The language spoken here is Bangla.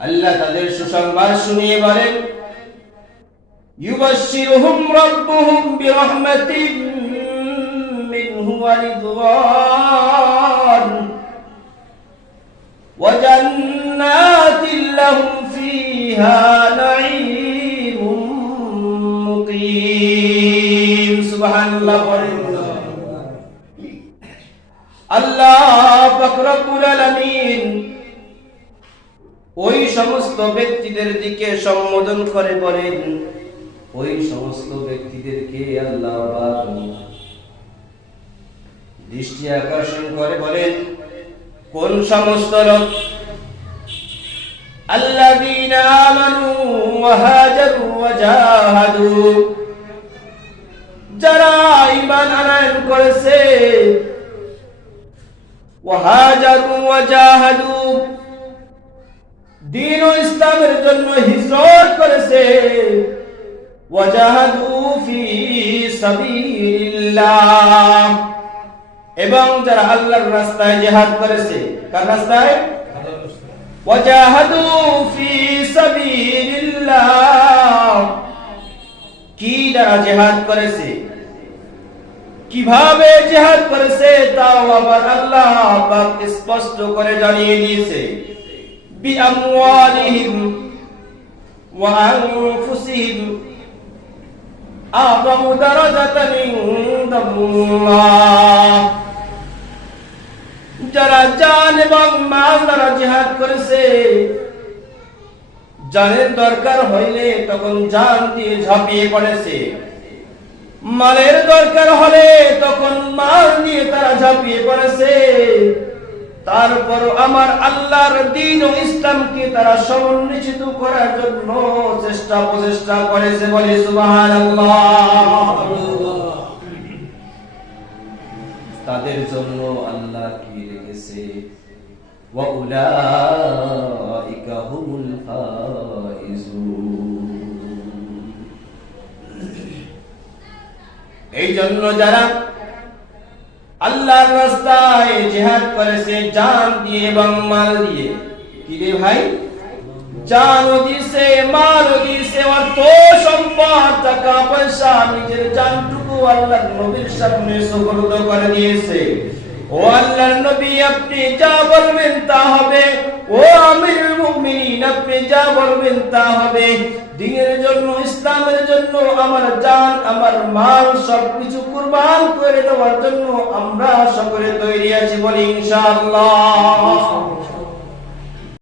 আল্লাহ তাদের সুসংবাদ শুনিয়ে বলেন, ইউবাশশিরুহুম রাব্বুহুম বিরাহমাতিন মিনহু ওয়া রিদওয়ান ওয়া জান্নাতিন লাহুম ফীহা নাঈমুম মুকিম। সুবহানাল্লাহ। আল্লাহ পাক রব্বুল আলামিন ওই সমস্ত ব্যক্তিদের দিকে সম্বোধন করে বলেন, ওই সমস্ত ব্যক্তিদেরকে আল্লাহ দৃষ্টি আকর্ষণ করে বলেন, কোন সমস্ত লোক? আল্লাযীনা আমানু ওয়া হাজারু ওয়া জাহাদু, যারা ঈমান আনয়ন করেছে, ওয়া হাজারু ওয়া জাহাদু, দ্বীন ও ইসলামের জন্য হিজরত করেছে, ওয়াজাহাদু ফি সাবিলিল্লাহ, এবং যারা আল্লাহর রাস্তায় জিহাদ করেছে। কার রাস্তায়? ওয়াজাহাদু ফি সাবিলিল্লাহ। কি যারা জিহাদ করেছে, কিভাবে জিহাদ করেছে তাও আবার আল্লাহ পাক স্পষ্ট করে জানিয়ে দিয়েছে। বিআমওয়ালিহিম ওয়া আনফুসিহিম আ'যামু দারাজাতান ইনদাল্লাহ। যারা জান এবং মাল দ্বারা জিহাদ করেছে, জানের দরকার হইলে তখন জান দিয়ে ঝাঁপিয়ে পড়েছে, মালের দরকার হলে তখন মাল দিয়ে তারা ঝাঁপিয়ে পড়েছে, তারপর আমার আল্লাহর দ্বীন ও ইসলামকে তারা সমুন্নতিত করার জন্য চেষ্টা প্রচেষ্টা করেছে। বলে সুবহানাল্লাহ। তাদের জন্য আল্লাহ কি রেখেছে? ওয়া উলাইকা হুমুল ফাইজুন। এই জন্য যারা আল্লাহর রাস্তায় জিহাদ করেছে জান দিয়ে এবং মাল দিয়ে, কি রে ভাই? জানও দিয়েছে, মালও দিয়েছে, অর্থ সম্পদ, টাকা পয়সা, নিজের জানটুকু আল্লাহর নবীর সামনে সুপর্দ করে দিয়েছে। ও আল্লাহর নবী, আপনি যা বলবেন তা হবে। ও আমিরুল মুমিনিন, আপনি যা বলবেন তা হবে। দ্বীনের জন্য, ইসলামের জন্য আমার জান, আমার মাল সবকিছু কুরবান করে দেওয়ার জন্য আমরা সকলে তৈরি আছি। বলি ইনশাআল্লাহ।